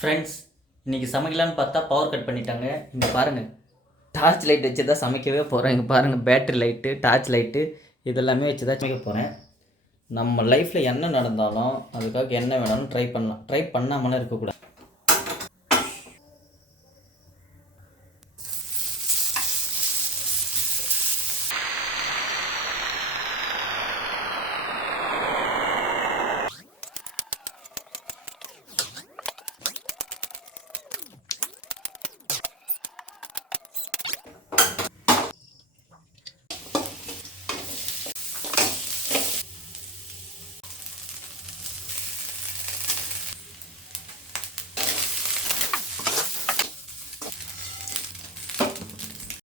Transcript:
Friends, இன்றைக்கி சமைக்கலான்னு பார்த்தா power cut பண்ணிட்டாங்க. இங்கே பாருங்கள், டார்ச் லைட் வச்சு தான் சமைக்கவே போகிறேன். இங்கே பாருங்கள், பேட்ரி லைட்டு, டார்ச் லைட்டு இதெல்லாமே வச்சு தான் சமைக்க போகிறேன். நம்ம லைஃப்பில் என்ன நடந்தாலும் அதுக்காக என்ன வேணாலும் ட்ரை பண்ணலாம். ட்ரை பண்ணாமலாம் இருக்கக்கூடாது.